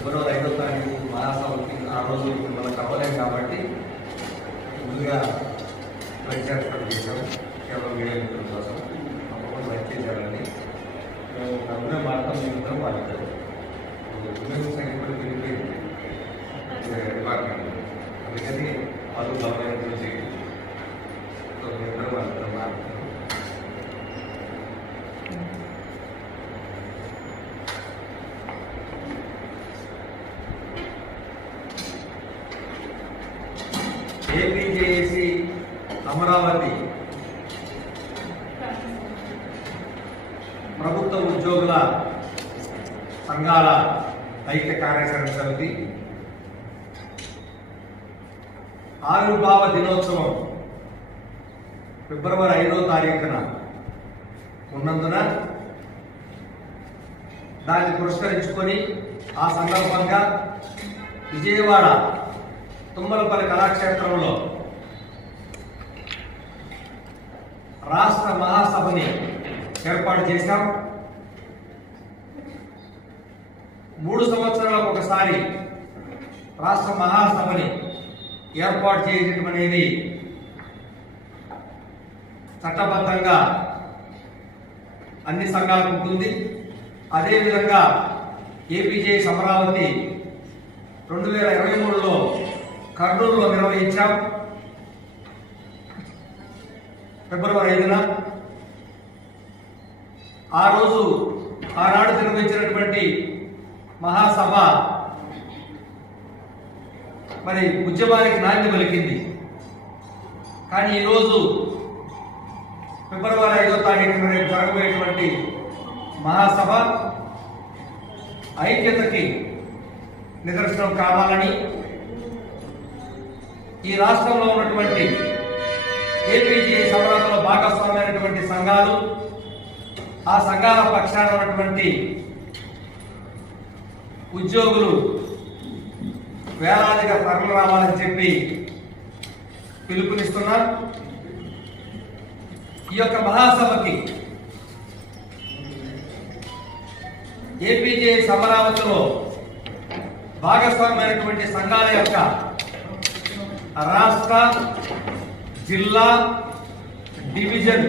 ఫిబ్రవరి ఐదో తారీఖు మహాసభకి ఆ రోజు మనం కలవలేం కాబట్టి ముందుగా పరీక్ష ఏర్పాటు చేశాం కేవలం మీడియా మిత్రుల కోసం. తప్పకుండా పరీక్ష చేయాలని మేము నమ్మిన మార్గం నిమిత్తం వాడుతాం ఉద్యోగ సంఖ్య కూడా పెరిగిపోయింది. డిపార్ట్మెంట్ అందుకని వాళ్ళు గవర్నమెంట్ చేయాలి సో మేమిద్దరం అమరావతి ప్రభుత్వ ఉద్యోగుల సంఘాల ఐక్య కార్యాచరణ సమితి ఆవిర్భావ దినోత్సవం ఫిబ్రవరి ఐదో తారీఖున ఉన్నందున దాన్ని పురస్కరించుకొని ఆ సందర్భంగా విజయవాడ తుమ్మలపల్లి కళాక్షేత్రంలో రాష్ట్ర మహాసభని ఏర్పాటు చేశాం. మూడు సంవత్సరాలకు ఒకసారి రాష్ట్ర మహాసభని ఏర్పాటు చేయడం అనేది చట్టబద్ధంగా అన్ని సంఘాలకు ఉంటుంది. అదేవిధంగా ఏపీజే సమరావతి రెండు వేల ఇరవై మూడులో కర్నూలులో నిర్వహించాం. ఫిబ్రవరి ఐదున ఆ రోజు ఆనాడు నిర్వహించినటువంటి మహాసభ మరి ఉద్యమానికి నాంది పలికింది. కానీ ఈరోజు ఫిబ్రవరి ఐదో తారీఖున రేపు జరగబోయేటువంటి మహాసభ ఐక్యతకి నిదర్శనం కావాలని ఈ రాష్ట్రంలో ఉన్నటువంటి ఏపీజీ సమరాలలో భాగస్వామైనటువంటి సంఘాలు ఆ సంఘాల పక్షాన ఉన్నటువంటి ఉద్యోగులు వేలాదిగా తరలి రావాలని చెప్పి పిలుపునిస్తున్నారు ఈ యొక్క మహాసభకి ఏపీజే సమరావతిలో భాగస్వామ్యమైనటువంటి సంఘాల యొక్క రాష్ట్ర జిల్లా డివిజన్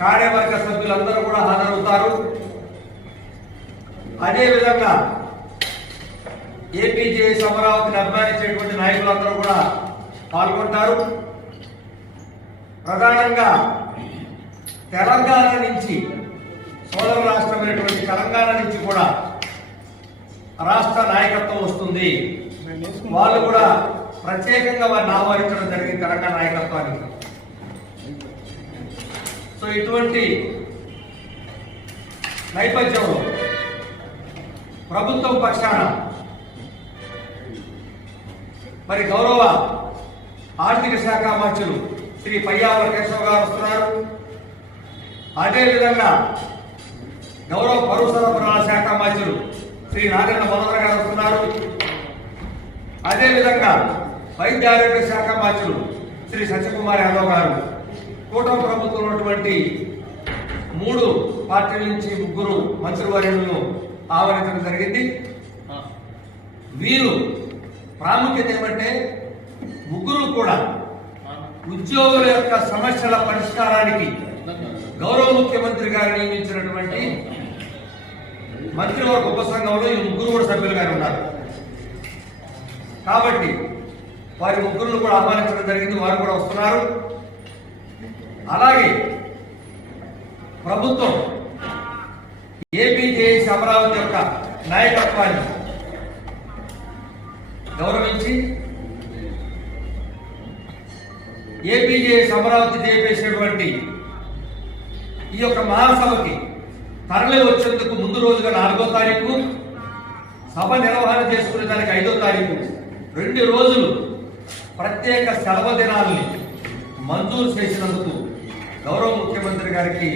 కార్యవర్గ సభ్యులందరూ కూడా హాజరవుతారు. అదేవిధంగా ఏపీజేఎస్ అమరావతిని అభిమానించేటువంటి నాయకులందరూ కూడా పాల్గొంటారు. ప్రధానంగా తెలంగాణ నుంచి సోదర రాష్ట్రమైనటువంటి తెలంగాణ నుంచి కూడా రాష్ట్ర నాయకత్వం వస్తుంది. వాళ్ళు కూడా ప్రత్యేకంగా వారిని ఆహ్వానించడం జరిగింది తెలంగాణ నాయకత్వానికి. సో ఇటువంటి నేపథ్యంలో ప్రభుత్వం పక్షాన మరి గౌరవ ఆర్థిక శాఖ మంత్రులు శ్రీ పయ్యావర కేశవ గారు వస్తున్నారు. అదేవిధంగా గౌరవ పౌర సరఫరాల శాఖ మంత్రులు శ్రీ నాగన్న మనోహర్ గారు వస్తున్నారు. అదేవిధంగా వైద్య ఆరోగ్య శాఖ మంత్రులు శ్రీ సత్యకుమార్ యాదవ్ గారు. కూటమి ప్రభుత్వం ఉన్నటువంటి మూడు పార్టీల నుంచి ముగ్గురు మంత్రివర్యులను ఆహ్వానించడం జరిగింది. వీరు ప్రాముఖ్యత ఏమంటే ముగ్గురు కూడా ఉద్యోగుల యొక్క సమస్యల పరిష్కారానికి గౌరవ ముఖ్యమంత్రి గారు నియమించినటువంటి మంత్రివర్గ ఉపసంఘంలో ఈ ముగ్గురు కూడా సభ్యులుగానే ఉన్నారు. కాబట్టి వారి ముగ్గురు కూడా ఆహ్వానించడం జరిగింది. వారు కూడా వస్తున్నారు. అలాగే ప్రభుత్వం ఏపీజేఎస్ అమరావతి యొక్క నాయకత్వాన్ని గౌరవించి ఏపీజేఎస్ అమరావతి చేపేసినటువంటి ఈ యొక్క మహాసభకి తరలి వచ్చేందుకు ముందు రోజుగా నాలుగో తారీఖు సభ నిర్వహణ చేసుకునే దానికి ఐదో తారీఖు. రెండు రోజులు ప్రత్యేక సెలవు దినాల్ని మంజూరు చేసినందుకు గౌరవ ముఖ్యమంత్రి గారికి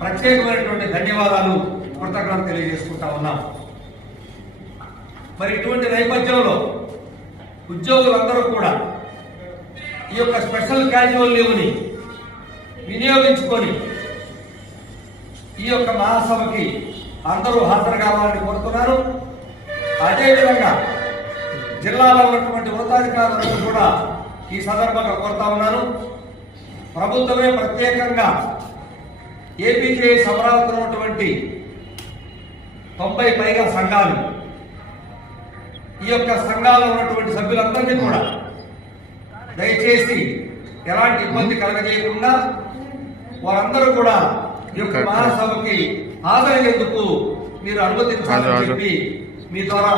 ప్రత్యేకమైనటువంటి ధన్యవాదాలు కృతజ్ఞతలు తెలియజేసుకుంటా ఉన్నాం. మరి ఇటువంటి నేపథ్యంలో ఉద్యోగులందరూ కూడా ఈ యొక్క స్పెషల్ క్యాజువల్ లీవ్ని వినియోగించుకొని ఈ యొక్క మహాసభకి అందరూ హాజరు కావాలని కోరుతున్నారు. అదేవిధంగా జిల్లాలో ఉన్నటువంటి ఉన్నతాధికారులను కూడా ఈ సందర్భంగా కోరుతా ఉన్నాను. ప్రభుత్వమే ప్రత్యేకంగా ఏపీజే అమరావతిలో ఉన్నటువంటి తొంభై పైగా సంఘాలు ఈ యొక్క సంఘాల్లో ఉన్నటువంటి సభ్యులందరినీ కూడా దయచేసి ఎలాంటి ఇబ్బంది కలగజేయకుండా వారందరూ కూడా ఈ యొక్క మహాసభకి హాజరయ్యేందుకు మీరు అనుమతించాలని చెప్పి మీ ద్వారా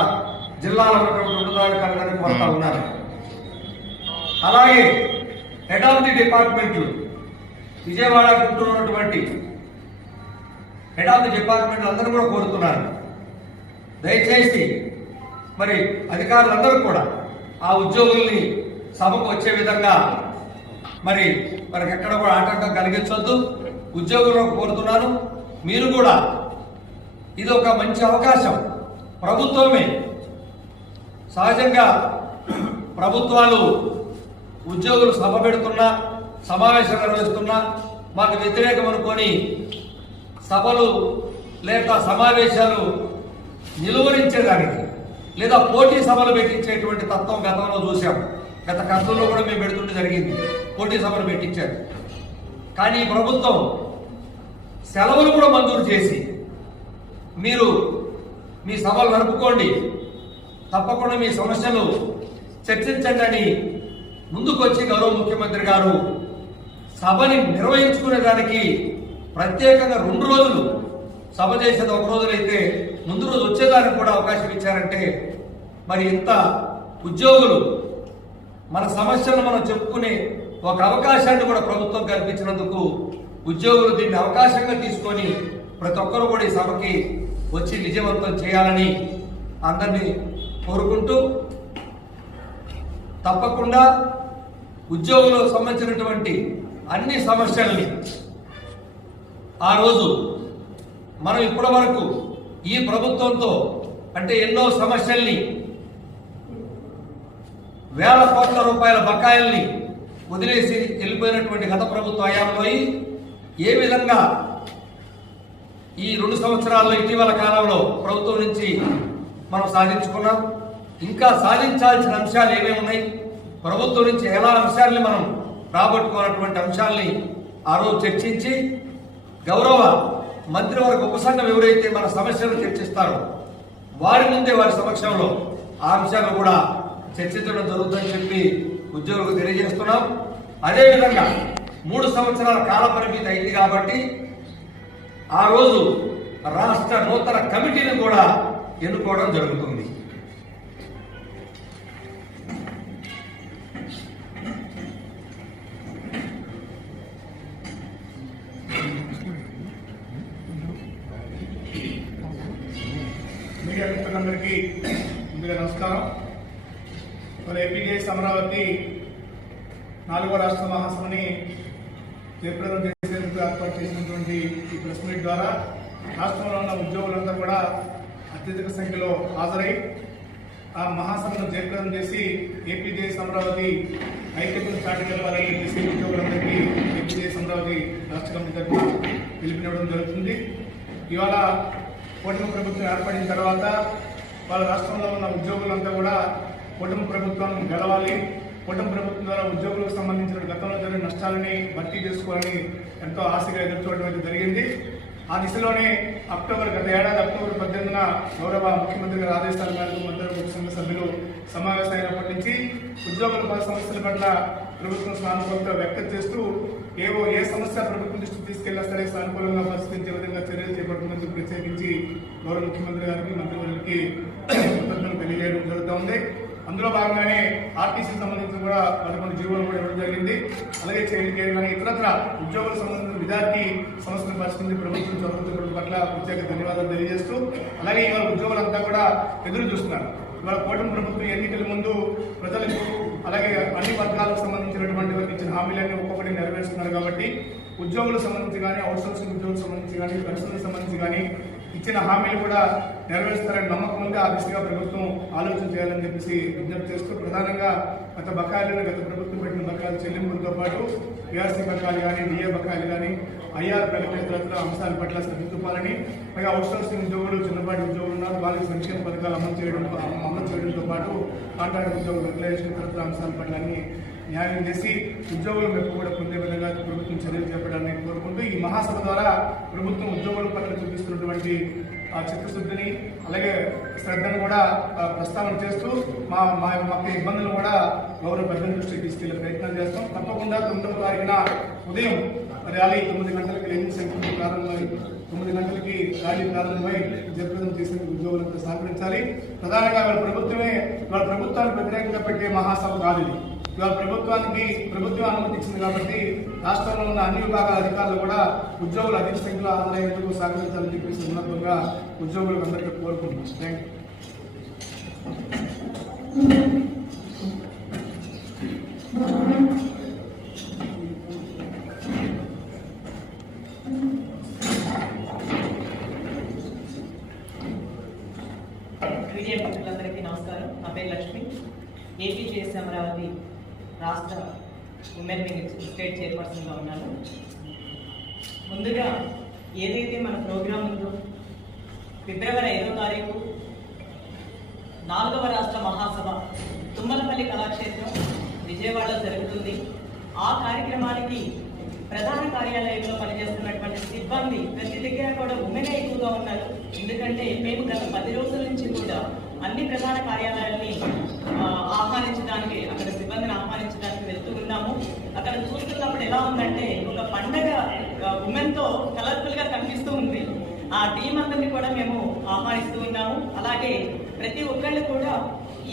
జిల్లాలో ఉన్నటువంటి ఉన్నతాధికారులను కోరుతా ఉన్నారు. అలాగే హెడ్ ఆఫ్ ది డిపార్ట్మెంట్లు విజయవాడ గుంటూరు ఉన్నటువంటి హెడ్ ఆఫ్ ది డిపార్ట్మెంట్ అందరూ కూడా కోరుతున్నారు. దయచేసి మరి అధికారులందరూ కూడా ఆ ఉద్యోగుల్ని సభకు వచ్చే విధంగా మరి మనకి ఎక్కడ కూడా ఆటంకం కలిగించొద్దు. ఉద్యోగులను కోరుతున్నాను మీరు కూడా ఇది ఒక మంచి అవకాశం. ప్రభుత్వమే సహజంగా ప్రభుత్వాలు ఉద్యోగులు సభ పెడుతున్నా సమావేశం నిర్వహిస్తున్నా మాకు వ్యతిరేకం అనుకొని సభలు లేదా సమావేశాలు నిలువరించేదానికి లేదా పోటీ సభలు పెట్టించేటువంటి తత్వం గతంలో చూసాం గత కష్టంలో కూడా మేము పెడుతుంటే జరిగింది. పోటీ సభలు పెట్టించారు. కానీ ఈ ప్రభుత్వం సెలవులు కూడా మంజూరు చేసి మీరు మీ సభలు నడుపుకోండి. తప్పకుండా మీ సమస్యలు చర్చించండి అని ముందుకొచ్చి గౌరవ ముఖ్యమంత్రి గారు సభని నిర్వహించుకునే దానికి ప్రత్యేకంగా రెండు రోజులు సభ చేసేది ఒక రోజులైతే ముందు రోజు వచ్చేదానికి కూడా అవకాశం ఇచ్చారంటే మరి ఇంత ఉద్యోగులు మన సమస్యలను మనం చెప్పుకునే ఒక అవకాశాన్ని కూడా ప్రభుత్వం కల్పించినందుకు ఉద్యోగులు దీన్ని అవకాశంగా తీసుకొని ప్రతి ఒక్కరూ కూడా ఈ సభకి వచ్చి విజయవంతం చేయాలని అందరినీ కోరుకుంటూ తప్పకుండా ఉద్యోగులకు సంబంధించినటువంటి అన్ని సమస్యల్ని ఆ రోజు మనం ఇప్పటి వరకు ఈ ప్రభుత్వంతో అంటే ఎన్నో సమస్యల్ని వేల కోట్ల రూపాయల బకాయిల్ని వదిలేసి వెళ్ళిపోయినటువంటి గత ప్రభుత్వ హయాంలో ఏ విధంగా ఈ రెండు సంవత్సరాల్లో ఇటీవల కాలంలో ప్రభుత్వం నుంచి మనం సాధించుకున్నాం? ఇంకా సాధించాల్సిన అంశాలు ఏమేమి ఉన్నాయి? ప్రభుత్వం నుంచి ఎలా అంశాలని మనం రాబట్టుకున్నటువంటి అంశాలని ఆ రోజు చర్చించి గౌరవ మంత్రివర్గ ఉపసంఘం ఎవరైతే మన సమస్యలు చర్చిస్తారో వారి ముందే వారి సమక్షంలో ఆ అంశాలు కూడా చర్చించడం జరుగుతుందని చెప్పి ఉద్యోగులకు తెలియజేస్తున్నాం. అదేవిధంగా మూడు సంవత్సరాల కాల పరిమితి అయింది కాబట్టి ఆ రోజు రాష్ట్ర నూతన కమిటీని కూడా ఎన్నుకోవడం జరుగుతుంది. మీడియా మిత్రులందరికీ ముందుగా నమస్కారం. మరి ఏపీజేఎస్ అమరావతి నాలుగో రాష్ట్ర మహాసభని జయప్రదం చేసేందుకు ఏర్పాటు చేసినటువంటి ఈ ప్రెస్ మీట్ ద్వారా రాష్ట్రంలో ఉన్న ఉద్యోగులంతా కూడా అత్యధిక సంఖ్యలో హాజరై ఆ మహాసభను జయప్రదం చేసి ఏపీజే అమరావతి ఐక్యతను చాటుకెళ్ళాలని చెప్పేసి ఉద్యోగులందరికీ ఏపీజేఎస్ అమరావతి రాష్ట్ర కమిటీ తరఫున పిలిపినవడం జరుగుతుంది. ఇవాళ కూటమి ప్రభుత్వం ఏర్పడిన తర్వాత వాళ్ళ రాష్ట్రంలో ఉన్న ఉద్యోగులంతా కూడా కూటమి ప్రభుత్వం గెలవాలి. కూటమి ప్రభుత్వం ద్వారా ఉద్యోగులకు సంబంధించిన గతంలో జరిగిన నష్టాలని భర్తీ చేసుకోవాలని ఎంతో ఆశగా ఎదుర్కోవడం అయితే జరిగింది. ఆ దిశలోనే అక్టోబర్ గత ఏడాది అక్టోబర్ పద్దెనిమిదిన గౌరవ ముఖ్యమంత్రి గారి ఆదేశాల మేరకు మంత్రి సంఘ సభ్యులు సమావేశం అయినప్పటి నుంచి ఉద్యోగుల పలు సమస్యల పట్ల ప్రభుత్వం సానుకూలత వ్యక్తం చేస్తూ ఏవో ఏ సమస్య ప్రభుత్వం దృష్టికి తీసుకెళ్ళినా సరే సానుకూలంగా పరిస్థితించే విధంగా చర్యలు చేపడుతుందని చెప్పి ప్రత్యేకించి గౌరవ ముఖ్యమంత్రి గారికి మంత్రివర్యులకి కృతజ్ఞతలు తెలియజేయడం జరుగుతూ ఉంది. అందులో భాగంగానే ఆర్టీసీ సంబంధించి కూడా పదకొండు జీవోలు కూడా ఇవ్వడం జరిగింది. అలాగే చైల్డ్ కేర్ కానీ ఇతరత్ర ఉద్యోగులకు సంబంధించిన విద్యార్థి సమస్యను పరిస్థితి ప్రభుత్వం చదువుతున్న పట్ల ప్రత్యేక ధన్యవాదాలు తెలియజేస్తూ అలాగే ఇవాళ ఉద్యోగులంతా కూడా ఎదురు చూస్తున్నారు. ఇవాళ కూటమి ప్రభుత్వం ఎన్నికల ముందు ప్రజలకు అలాగే అన్ని వర్గాలకు సంబంధించినటువంటి వారికి ఇచ్చిన హామీలన్నీ ఒక్కొక్కటి నెరవేరుస్తున్నారు కాబట్టి ఉద్యోగులకు సంబంధించి కానీ అవుట్సోర్సింగ్ ఉద్యోగులకు సంబంధించి కానీ పరిశ్రమలకు సంబంధించి కానీ ఇచ్చిన హామీలు కూడా నెరవేరుస్తారని నమ్మకం ఉంది ఆ దిశగా ప్రభుత్వం ఆలోచన చేయాలని చెప్పేసి విజ్ఞప్తి చేస్తూ ప్రధానంగా గత బకాయిలను గత ప్రభుత్వం పెట్టిన బకాయిల చెల్లింపులతో పాటు పిఆర్సీ బకాయిలు కానీ డిఏ బకాయిలు కానీ ఐఆర్ ప్రకటన అంశాల పట్ల శ్రద్ధ చూపాలని పైగా అవుట్సోర్సింగ్ ఉద్యోగులు చిన్నపాటి ఉద్యోగులు ఉన్నారు. వాళ్ళకి సంక్షేమ పథకాలు అమలు చేయడం అమలు చేయడంతో పాటు కాంట్రాక్ట్ ఉద్యోగుల రెగ్యులేషన్ తదితర అంశాల పట్ల అన్ని న్యాయం చేసి ఉద్యోగుల మెప్పు కూడా పొందే విధంగా ప్రభుత్వం చర్యలు చేపడాలని కోరుకుంటూ ఈ మహాసభ ద్వారా ప్రభుత్వం ఉద్యోగుల పట్ల చూపిస్తున్నటువంటి చిత్తశుద్ధిని అలాగే శ్రద్ధను కూడా ప్రస్తావన చేస్తూ మా మా మాకు ఇబ్బందులు కూడా గౌరవ పెద్దల దృష్టికి తీసుకెళ్ళే ప్రయత్నం చేస్తాం. తప్పకుండా తొమ్మిదవ తారీఖున ఉదయం ర్యాలీ తొమ్మిది గంటలకి లెనిన్ సెంటర్ ప్రారంభమై తొమ్మిది గంటలకి ర్యాలీ ప్రారంభమై జయప్రదం చేసిన ఉద్యోగులంతా సహకరించాలి. ప్రధానంగా వాళ్ళ ప్రభుత్వమే వాళ్ళ ప్రభుత్వానికి వ్యతిరేకంగా పెట్టే మహాసభ కాదు ఇది. ఇవాళ ప్రభుత్వానికి ప్రభుత్వం అనుమతించింది కాబట్టి రాష్ట్రంలో ఉన్న అన్ని విభాగాల అధికారులు కూడా ఉద్యోగులు అధిక సంఖ్యలో హాజరయ్యేందుకు సహకరించాలని చెప్పి సందర్భంగా ఉద్యోగులకు అందరికీ కోరుకుంటున్నాం. థ్యాంక్ యూ మీడియా మిత్రులందరికీ నమస్కారం నా పేరు లక్ష్మి ఏపీజేఎస్ అమరావతి రాష్ట్ర ఉమెన్ వింగ్ స్టేట్ చైర్పర్సన్గా ఉన్నాను ముందుగా ఏదైతే మన ప్రోగ్రాం ఉందో ఫిబ్రవరి ఐదో తారీఖు నాలుగవ రాష్ట్ర మహాసభ తుమ్మలపల్లి కళాక్షేత్రం విజయవాడలో జరుగుతుంది. ఆ కార్యక్రమానికి ప్రధాన కార్యాలయంలో పనిచేస్తున్నటువంటి సిబ్బంది ప్రతి దగ్గర కూడా ఉమెనే ఎక్కువగా ఉన్నారు. ఎందుకంటే మేము గత పది రోజుల నుంచి కూడా అన్ని ప్రధాన కార్యాలయాల్ని ఆహ్వానించడానికి అక్కడ సిబ్బందిని ఆహ్వానించడానికి వెళ్తూ ఉన్నాము. అక్కడ చూస్తున్నప్పుడు ఎలా ఉందంటే ఒక పండగ ఉమెన్తో కలర్ఫుల్గా కనిపిస్తూ ఉంది. ఆ టీం అందరినీ కూడా మేము ఆహ్వానిస్తూ ఉన్నాము. అలాగే ప్రతి ఒక్కళ్ళు కూడా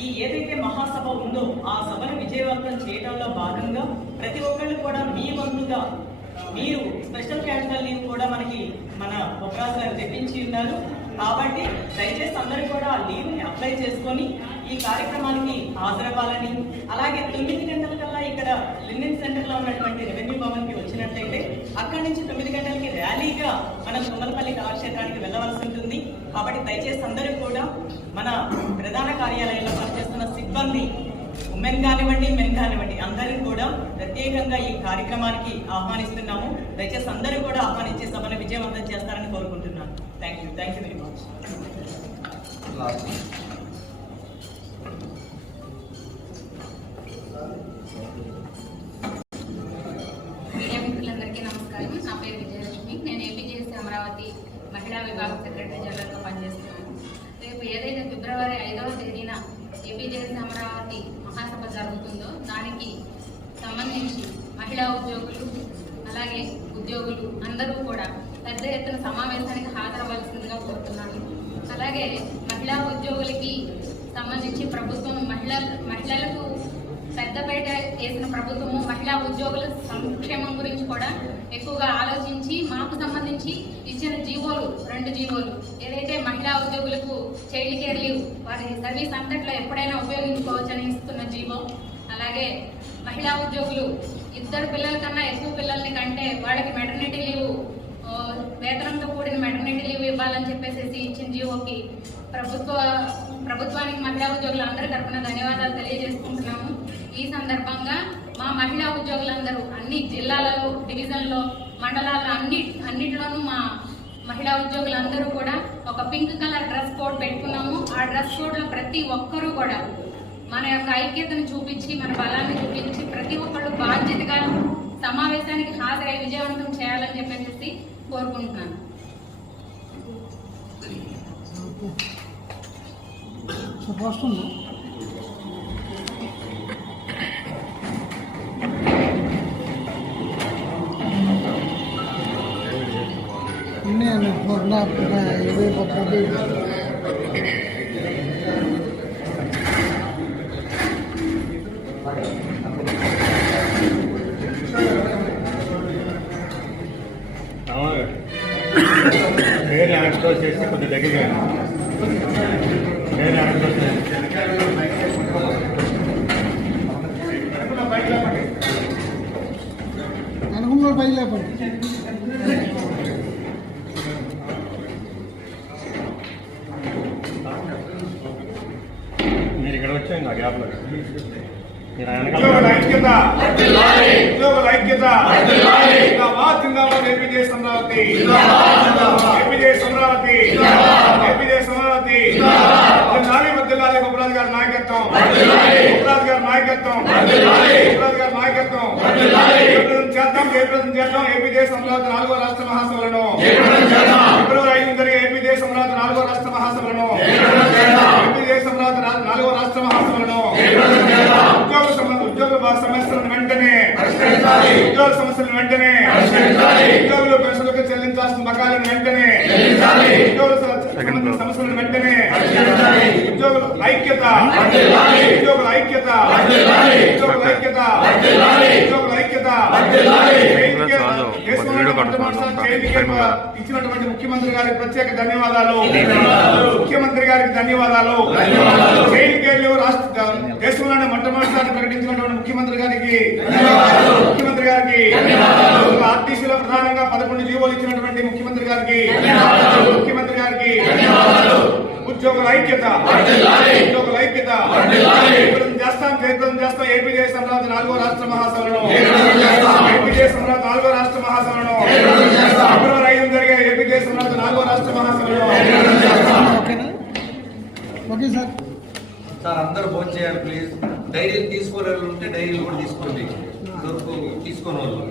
ఈ ఏదైతే మహాసభ ఉందో ఆ సభను విజయవంతం చేయడంలో భాగంగా ప్రతి ఒక్కళ్ళు కూడా మీ వంతుగా మీరు స్పెషల్ క్యాషువల్ లీవ్ కూడా మనకి మన ఉపరాజు గారు తెప్పించి ఉన్నారు. కాబట్టి దయచేసి అందరూ కూడా ఆ లీవ్ని అప్లై చేసుకొని ఈ కార్యక్రమానికి హాజరవ్వాలని అలాగే తొమ్మిది గంటల కల్లా ఇక్కడ లిన్నెన్ సెంటర్లో ఉన్నటువంటి రెవెన్యూ భవన్కి వచ్చినట్లయితే అక్కడి నుంచి తొమ్మిది గంటలకి ర్యాలీగా మనం తుమ్మలపల్లి కళాక్షేత్రానికి వెళ్ళవలసి ఉంటుంది. కాబట్టి దయచేసి అందరూ కూడా మన ప్రధాన కార్యాలయంలో పనిచేస్తున్న సిబ్బంది ఉమెన్ కానివ్వండి మెన్ కానివ్వండి అందరిని కూడా ప్రత్యేకంగా ఈ కార్యక్రమానికి ఆహ్వానిస్తున్నాము. దయచేసి అందరూ కూడా ఆహ్వానించే సభను విజయవంతం చేస్తారని కోరుకుంటున్నాను. Thank you thank you very much సంబంధించి మహిళా ఉద్యోగులు అలాగే ఉద్యోగులు అందరూ కూడా పెద్ద ఎత్తున సమావేశానికి హాజరవలసిందిగా కోరుతున్నాను. అలాగే మహిళా ఉద్యోగులకి సంబంధించి ప్రభుత్వం మహిళ మహిళలకు పెద్దపేట వేసిన ప్రభుత్వము మహిళా ఉద్యోగుల సంక్షేమం గురించి కూడా ఎక్కువగా ఆలోచించి మాకు సంబంధించి ఇచ్చిన జీవోలు రెండు జీవోలు ఏదైతే మహిళా ఉద్యోగులకు చైల్డ్ కేర్ లీవ్ వారి సర్వీస్ అంతట్లో ఎప్పుడైనా ఉపయోగించుకోవచ్చని ఇస్తున్న జీవో అలాగే మహిళా ఉద్యోగులు ఇద్దరు పిల్లల కన్నా ఎక్కువ పిల్లల్ని కంటే వాళ్ళకి మెటర్నిటీ లీవ్ వేతనంతో కూడిన మెటర్నిటీ లీవ్ ఇవ్వాలని చెప్పేసి ఇచ్చిన జీవోకి. ప్రభుత్వ ప్రభుత్వానికి మహిళా ఉద్యోగులు అందరి తరపున ధన్యవాదాలు తెలియజేసుకుంటున్నాము. ఈ సందర్భంగా మా మహిళా ఉద్యోగులందరూ అన్ని జిల్లాలలో డివిజన్లో మండలాల్లో అన్ని అన్నిటిలోనూ మా మహిళా ఉద్యోగులందరూ కూడా ఒక పింక్ కలర్ డ్రెస్ కోడ్ పెట్టుకున్నాము. ఆ డ్రెస్ కోడ్లో ప్రతి ఒక్కరూ కూడా మన యొక్క ఐక్యతను చూపించి మన బలాన్ని చూపించి సమావేశానికి హాజరై విజయవంతం చేయాలని చెప్పేసి కోరుకుంటున్నాను వస్తుంది నేను ఇరవై అడుగుతో చేసి కొంచెం దగ్గరగా నేను అడుగుతో మీరు ఇక్కడ వచ్చాయి నా గ్యాప్లో మీరు వెనకాల ఐక్యత జిందాబాద్ జిందాబాద్ ఎంపీ చేస్తున్నారు అమరావతి ఏపీజేఎస్ అమరావతి వర్ధిల్లాలి వర్ధిల్లాలి గోపరాజు గారి నాయకత్వం! గోపరాజు గారి నాయకత్వం! గోపరాజు గారి నాయకత్వం! జయప్రదం చేద్దాం జయప్రదం చేద్దాం! ఏపీజేఎస్ అమరావతి నాలుగో రాష్ట్ర మహాసభలను! ఫిబ్రవరి ఐదు జరిగే ఏపీజేఎస్ అమరావతి నాలుగో రాష్ట్ర మహాసభలను! ఏపీజేఎస్ అమరావతి నా- నాలుగో రాష్ట్ర మహాసభలను! ఉద్యోగ ఉద్యోగ సమస్యలను వెంటనే ఉద్యోగ సమస్యలను వెంటనే ఉద్యోగులు పెన్షన్లకు చెల్లించాల్సిన బకాయిలను వెంటనే ఉద్యోగుల సమస్యలను వెంటనే ఉద్యోగుల ఐక్యత. ఉద్యోగుల ఐక్యత. ఉద్యోగుల ఐక్యత. ఉద్యోగుల ఐక్యత. ఇచ్చినటువంటి ముఖ్యమంత్రి గారికి ప్రత్యేక ధన్యవాదాలు. ముఖ్యమంత్రి గారికి ధన్యవాదాలు. జైలుకేళ్ళు రాష్ట్ర దేశంలోనే మొట్టమొదటిసారి ప్రకటించినటువంటి ముఖ్యమంత్రి గారికి ముఖ్యమంత్రి గారికి ఆర్టీసీలో ప్రధానంగా పదకొండు జీవోలు ఇచ్చినటువంటి ముఖ్యమంత్రి గారికి ముఖ్యమంత్రి గారికి ఉద్యోగుల ఐక్యత ఉద్యోగుల ఐక్యత చేస్తాం జయప్రదం చేస్తాం ఏపీ దేశ అమరావతి నాలుగో రాష్ట్ర మహాసభలను ఏపీ దేశ అమరావతి నాలుగో రాష్ట్ర మహాసభలను ఫిబ్రవరి ఐదు జరిగే ఏపీ దేశ అమరావతి నాలుగో రాష్ట్ర మహాసభలను సార్. సార్ అందరూ భోజనం చేయాలి ప్లీజ్. డైరీలు తీసుకునే వాళ్ళు ఉంటే డైరీలు కూడా తీసుకోండి. తీసుకునే వాళ్ళు.